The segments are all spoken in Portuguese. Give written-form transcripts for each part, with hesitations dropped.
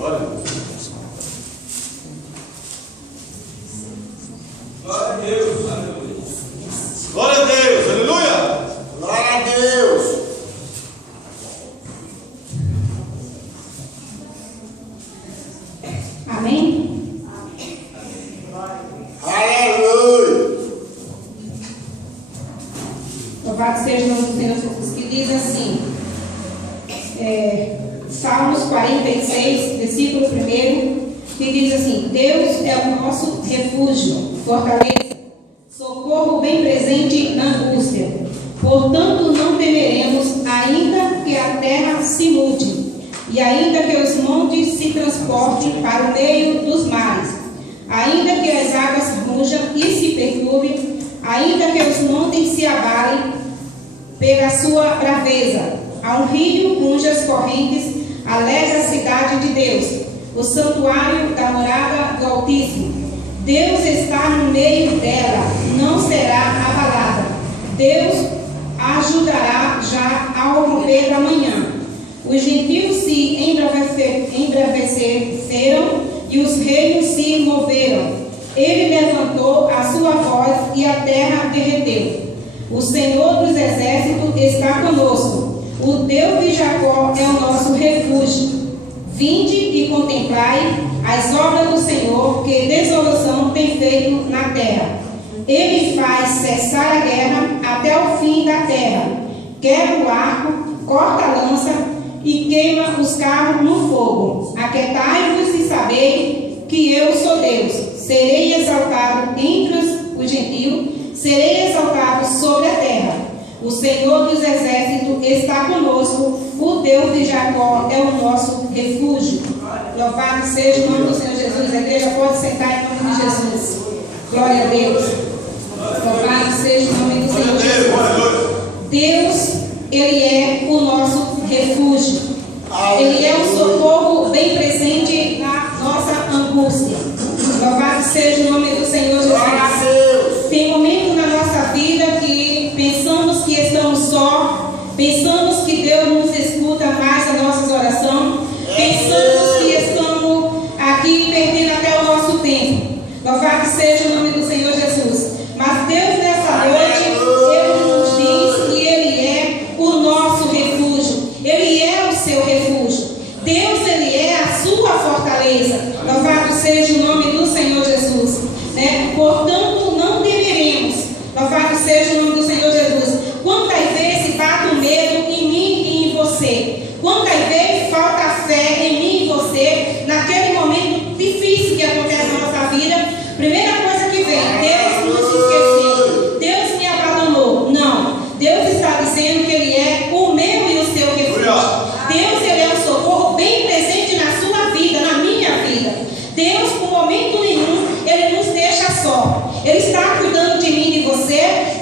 Glória a Deus. Glória a Deus. Aleluia. Glória a Deus. Aleluia. Glória a Deus. Amém? Aleluia. Louvado seja o nome do Senhor Jesus, que diz assim, Salmos 46, versículo 1, que diz assim: Deus é o nosso refúgio, fortaleza, socorro bem presente na angústia. Portanto, não temeremos, ainda que a terra se mude, e ainda que os montes se transportem para o meio dos mares, ainda que as águas rujam e se perturbem, ainda que os montes se abalem pela sua braveza, ao rio ruge as correntes, alegra a cidade de Deus, o santuário da morada do Altíssimo. Deus está no meio dela, não será abalada. Deus a ajudará já ao romper da manhã. Os gentios se embraveceram e os reinos se moveram. Ele levantou a sua voz e a terra derreteu. O Senhor dos exércitos está conosco. O Deus de Jacó é o nosso refúgio. Vinde e contemplai as obras do Senhor, que desolação tem feito na terra. Ele faz cessar a guerra até o fim da terra. Quebra o arco, corta a lança e queima os carros no fogo. Aquietai-vos e sabei que eu sou Deus. Serei exaltado entre os gentios, serei exaltado sobre a terra. O Senhor dos exércitos está conosco, o Deus de Jacó é o nosso refúgio. Louvado seja o nome do Senhor Jesus. A igreja pode sentar em nome de Jesus. Glória a Deus. Louvado seja o nome do Senhor Jesus. Deus, Ele é o nosso refúgio. Ele é o socorro bem presente na nossa angústia. Louvado seja o nome do Senhor Jesus. Tem momentos na nossa vida que pensamos que estamos só, pensamos que Deus nos escuta mais as nossas orações, pensamos que estamos aqui perdendo até o nosso tempo. Louvado seja o nome do Senhor Jesus. Mas Deus nessa noite, Ele nos diz que Ele é o nosso refúgio. Ele é o seu refúgio. Deus, Ele é a sua fortaleza. Louvado seja o nome do Senhor Jesus. Portanto, não temeremos. Louvado seja o nome do Senhor Jesus. Quantas vezes bate o medo em mim e em você? Quantas vezes falta fé em mim e em você naquele momento difícil que acontece na nossa vida? Primeira coisa que vem: Deus nos esqueceu, Deus me abandonou. Não, Deus está dizendo que Ele é o meu e o seu refúgio. Deus, Ele é o socorro bem presente na sua vida, na minha vida. Deus, por momento nenhum, Ele nos deixa só. Ele está cuidando de mim e de você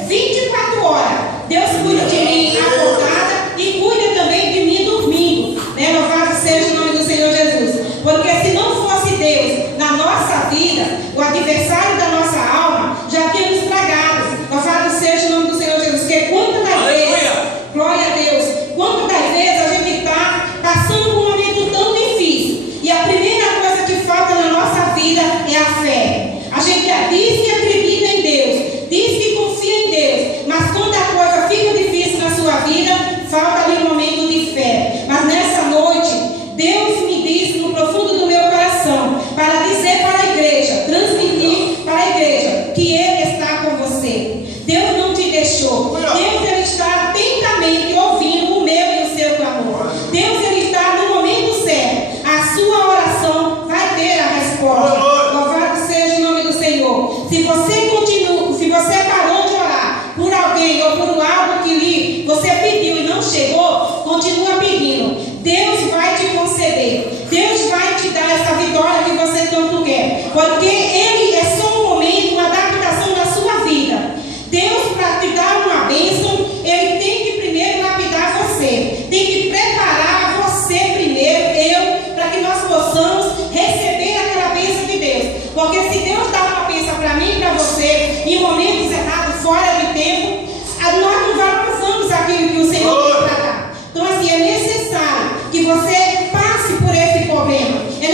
24 horas. Deus cuida de mim acordada e cuida também de mim dormindo. Louvado seja o nome do Senhor Jesus. Porque se não fosse Deus na nossa vida, o adversário da nossa alma já tinha nos tragado. Louvado seja o nome do Senhor Jesus. Porque quantas das vezes, glória a Deus, quantas das vezes a gente está passando por um momento tão difícil e a primeira coisa que falta na nossa vida é a fé. A gente diz que acredita em Deus, diz que confia em Deus, mas quando a coisa fica difícil na sua vida, falta ali um momento de fé. Mas nessa noite, Deus me disse no profundo do meu coração, para dizer para a igreja, transmitir para a igreja, que Ele está com você. Deus não te deixou. Deus, Ele está atentamente ouvindo o meu e o seu clamor. Deus, Ele está no momento certo. A sua oração vai ter a resposta. Louvado seja o nome do Senhor. Se você parou de orar por alguém ou por algo que você pediu e não chegou, continua pedindo. Deus vai te conceder. Deus vai te dar essa vitória que você tanto quer. Porque Ele é só um momento, uma adaptação da sua vida. Deus, para te dar uma bênção, Ele tem que primeiro lapidar você. Tem que preparar você primeiro, para que nós possamos receber aquela bênção de Deus. Porque se Deus dá uma bênção para mim e para você, em momentos errados, fora de tempo, nós não valorizamos aquilo que o Senhor tem para dar. Então, assim, é necessário que você passe por esse problema. É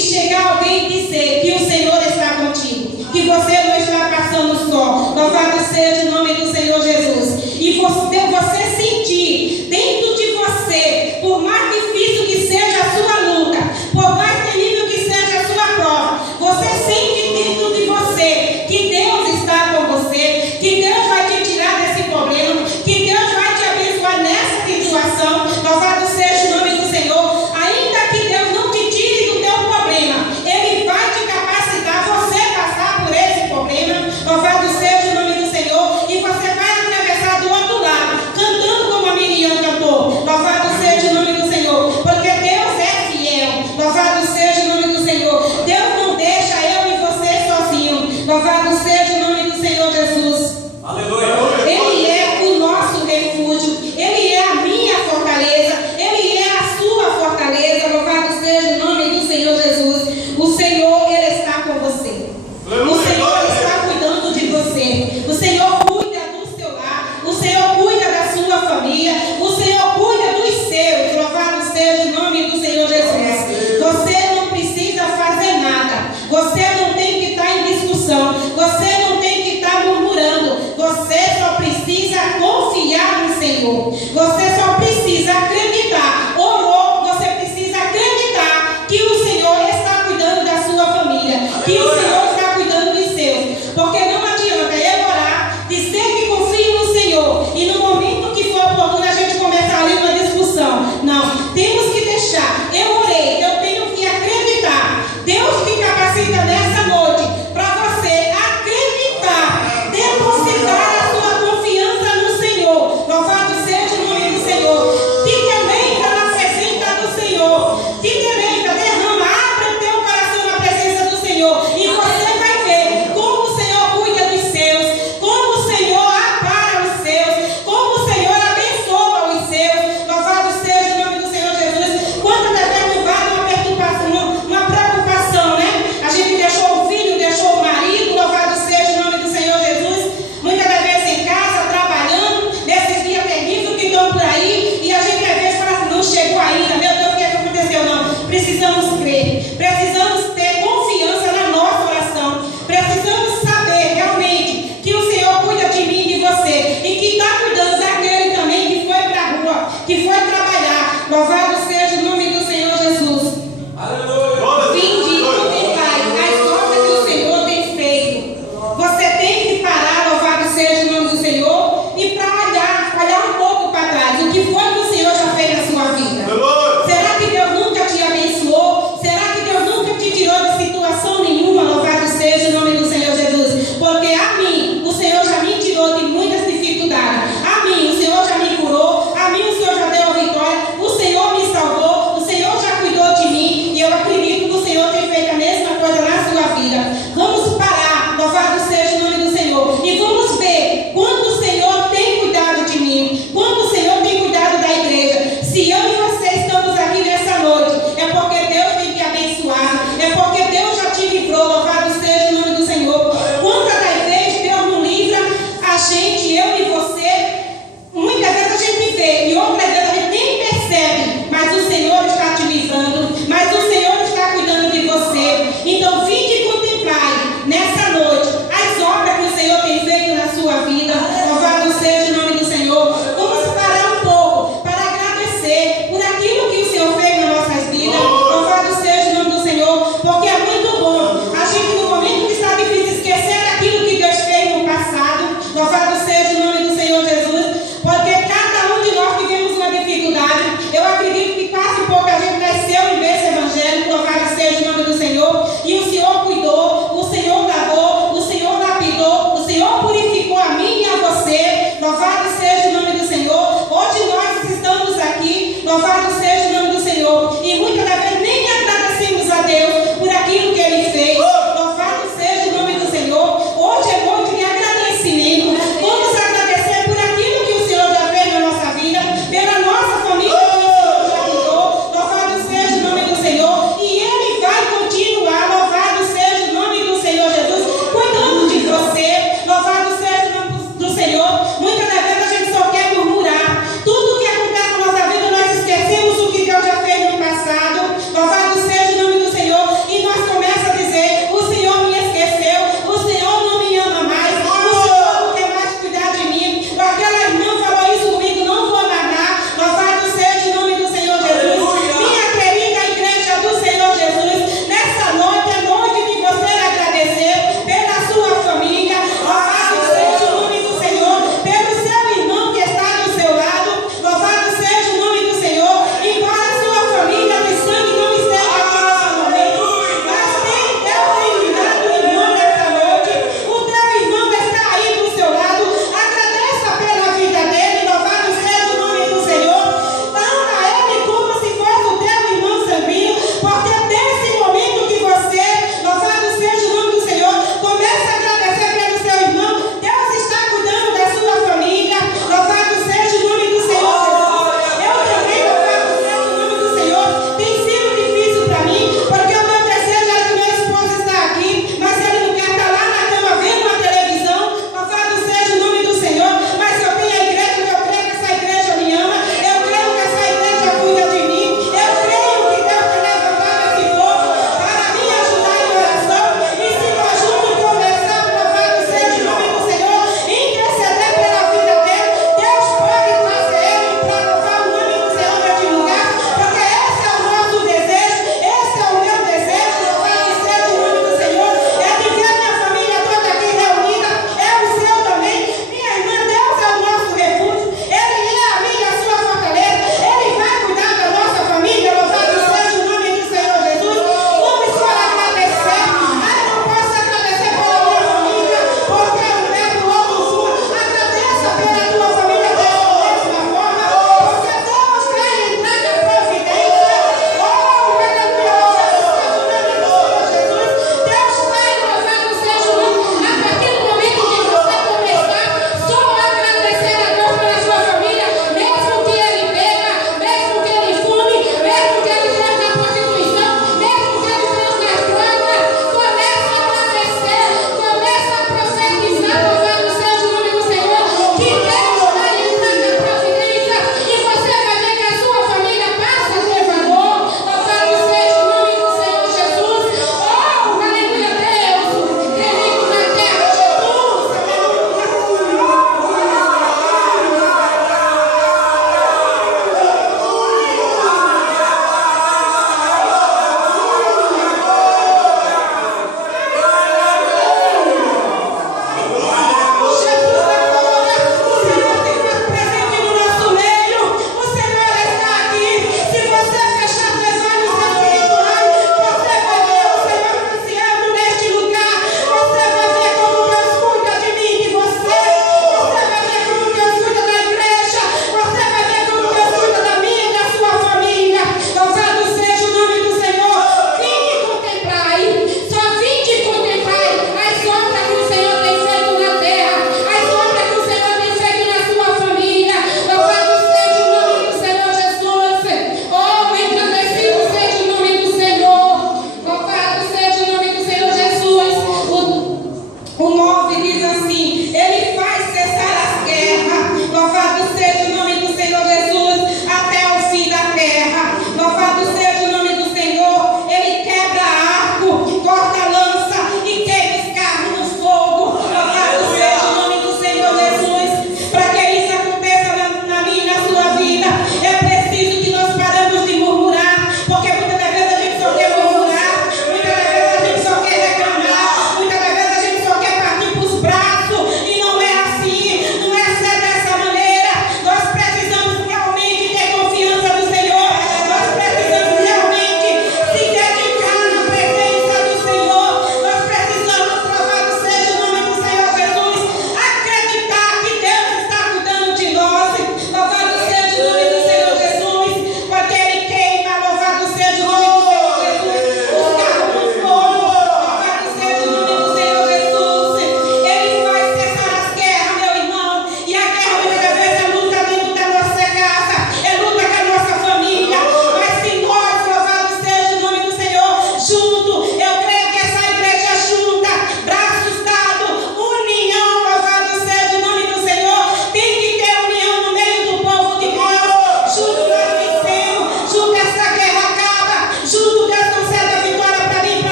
e chegar alguém e dizer que o Senhor está contigo, que você não está passando só. Louvado seja o nome do Senhor Jesus. E você sentir dentro de você, por mais difícil que seja a sua luta, por mais terrível que seja a sua prova, você sente dentro de você que Deus está com você, que Deus vai te tirar desse problema, que Deus vai te abençoar nessa situação. Louvado seja o nome do Senhor. Ainda que Deus não te tire do teu problema, Ele vai te capacitar você passar por esse problema. Louvado seja o nome do Senhor. E você vai atravessar do outro lado,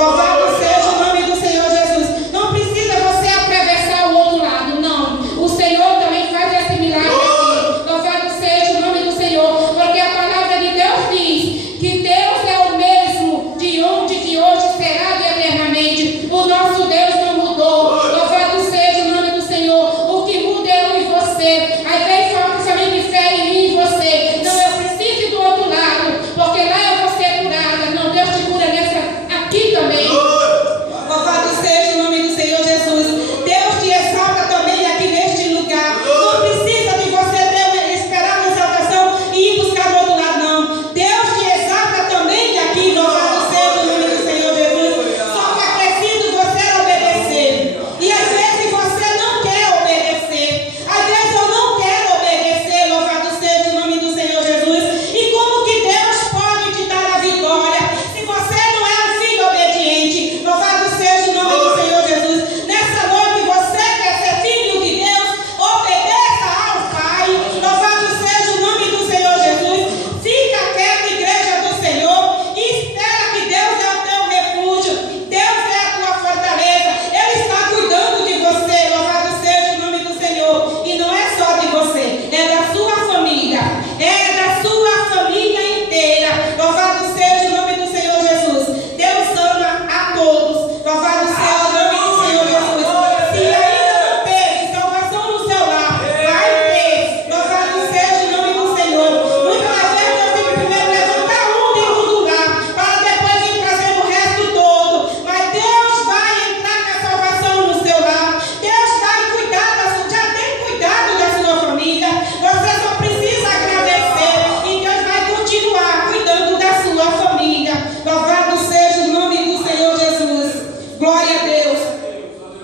Louvado seja o nome do Senhor Jesus. Não precisa você atravessar o outro lado, não. O Senhor também faz esse milagre aqui. Louvado seja o nome do Senhor, porque a palavra de Deus diz que Deus é o mesmo de ontem, de hoje, será e eternamente. O nosso Deus não mudou. Louvado seja o nome do Senhor. O que muda é eu e você. Aí vem somente fé em mim e em você. Não, eu preciso do outro lado, porque lá eu vou ser curada. Não, Deus te cura aqui também. Louvado seja o nome do Senhor Jesus. Deus te exalta também aqui neste lugar. Não precisa de você esperar uma salvação e ir buscar do outro lado, não. Deus te exalta também aqui. Louvado seja o nome do Senhor Jesus. Só que é preciso você obedecer. E às vezes você não quer obedecer. Às vezes eu não quero obedecer. Louvado seja o nome do Senhor Jesus. E como que Deus pode te dar a vitória se você não é um filho obediente? Louvado seja o nome do Senhor Jesus. Nessa noite você quer ser filho de Deus, obedeça ao Pai. Louvado seja o nome do Senhor Jesus. Fica quieto, igreja do Senhor, e espera que Deus é o teu refúgio. Deus é a tua fortaleza. Ele está cuidando de você. Louvado seja o nome do Senhor. E não é só de você, é da sua família. É da sua família inteira. Louvado seja o nome do Senhor Jesus. Deus ama a todos. Louvado seja o nome do Senhor Jesus. Se ainda não teve salvação no seu lar, vai ter. Louvado seja o nome do Senhor. Muitas vezes eu tenho que primeiro levantar um dentro do lar, para depois ir trazendo o resto todo. Mas Deus vai entrar com a salvação no seu lar. Deus vai cuidar já tem cuidado da sua família. Você só precisa agradecer e Deus vai continuar cuidando da sua família. Louvado seja o nome do Senhor Jesus. Glória a Deus.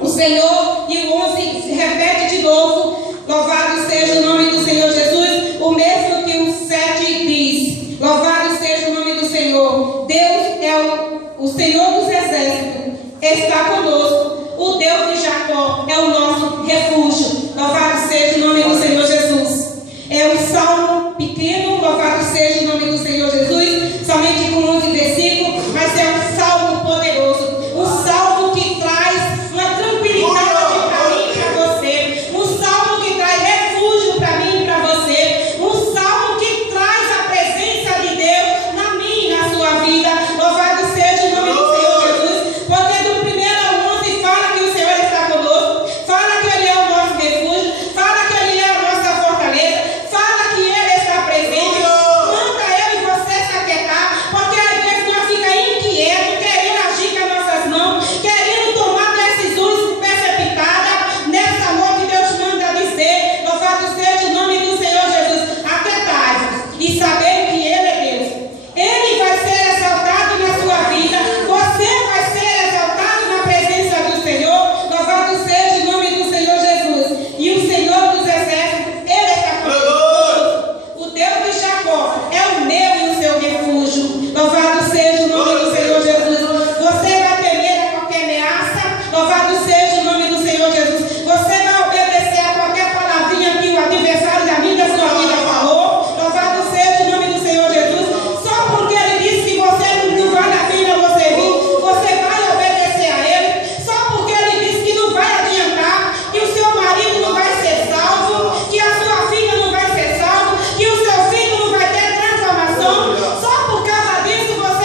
O Senhor, e o 11 se repete de novo. Louvado seja o nome do Senhor Jesus. O mesmo que o 7 diz. Louvado seja o nome do Senhor. Deus é o Senhor dos exércitos. Está conosco. O Deus de Jacó é o nosso refúgio. Louvado seja o nome do Senhor Jesus. É um salmo pequeno, louvado seja o nome do Senhor Jesus, somente com 11 versículos, mas é um salmo poderoso, um salmo que traz uma tranquilidade para mim e para você, um salmo que traz refúgio para mim e para você, um salmo que traz a presença de Deus na minha e na sua vida. Louvado seja o nome do Senhor Jesus, porque do 1 ao 11 fala que o Senhor está conosco, fala que Ele é o nosso refúgio, fala que Ele é a nossa fortaleza, fala que Ele está presente. Manda eu e você se aquietar, porque às vezes nós ficamos inquietos, querendo agir com as nossas mãos, querendo tomar decisões precipitadas. Nessa noite Deus manda dizer, louvado seja o nome do Senhor Jesus, aquietai-vos e saber que Ele é Deus. Ele vai ser exaltado na sua vida, você vai ser exaltado na presença do Senhor. Louvado seja o nome do Senhor Jesus. E o Senhor dos exércitos, Ele está conosco. O Deus de Jacó é o meu e o seu refúgio. Louvado seja o nome do Senhor Jesus. Você vai temer a qualquer ameaça. Louvado seja o nome do Senhor Jesus. Você vai obedecer a qualquer palavrinha que o adversário da minha e da sua vida falou. Louvado seja o nome do Senhor Jesus. Só porque Ele disse que você não vale a pena você vir, você vai obedecer a Ele. Só porque Ele disse que não vai adiantar, que o seu marido não vai ser salvo, que a sua filha não vai ser salva, que o seu filho não vai ter transformação. Só por causa disso você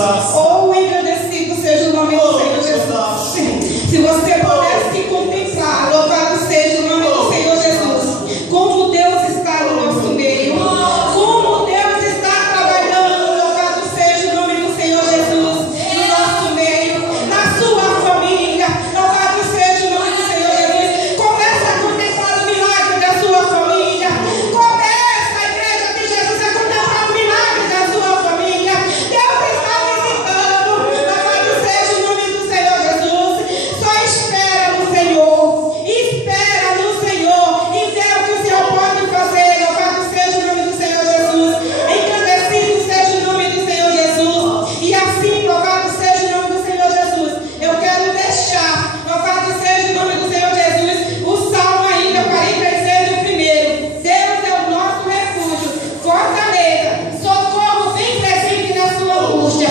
exaltasse. Oh, engrandecido seja o nome do Senhor Jesus. Se você pudesse contemplar, louvado seja o nome do Senhor Jesus. Como Deus está no nosso meio. Como Deus está trabalhando, louvado seja o nome do Senhor Jesus. No nosso meio, na sua família. Louvado seja o nome do Senhor Jesus. Começa a contemplar o milagre da sua família. Começa a igreja de Jesus a contemplar o milagre da sua família. Deus está visitando. Louvado seja o nome do Senhor Jesus. Só espera no Senhor. Espera no Senhor. E vê o que o Senhor pode fazer. Louvado seja o nome do Senhor Jesus. Engrandecido seja o nome do Senhor Jesus. E assim, louvado seja o nome do Senhor Jesus. Eu quero deixar, louvado seja o nome do Senhor Jesus, o Salmo ainda 46, o primeiro. Deus é o nosso refúgio, fortaleza, socorro bem presente na sua angústia.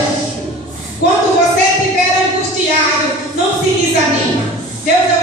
Quando você estiver angustiado, não se desanima. Deus é